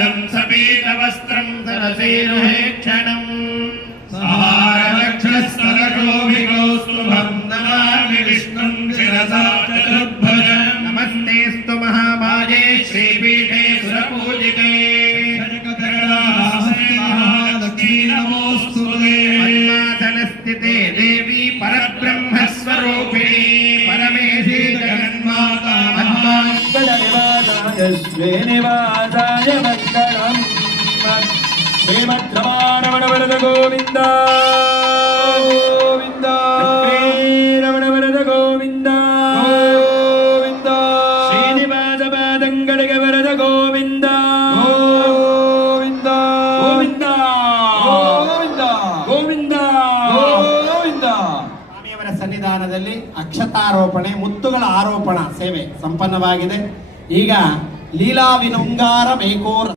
सादं सपीतवस्त्रं सरसेरुहेक्षणं सहारलक्षस्तरकोभिगोस्तुभं नमामि विष्णुं शिरसा चतुर्भुजं नमस्तेऽस्तु महामाये श्रीपीठे सुरपूजिते पद्मासनस्थिते देवी परब्रह्मस्वरूपिणी परमेशी जगन्माता श्रीनिवासाय मङ्गलम् श्रीमद्रमण वरद गोविन्द गोविन्द रमण वरद गोविन्द गोविन्द श्रीनिवास पादङ्गळिगे वरद गोविन्द गोविन्द गोविन्द गोविन्द गोविन्द गोविन्द ಸ್ವಾಮಿಯವರ ಸನ್ನಿಧಾನದಲ್ಲಿ ಅಕ್ಷತಾರೋಪಣೆ ಮುತ್ತುಗಳ ಆರೋಪಣ ಸೇವೆ ಸಂಪನ್ನವಾಗಿದೆ. ಈಗ ಲೀಲಾ ವಿನುಂಗಾರ ಮೇಕೋರ್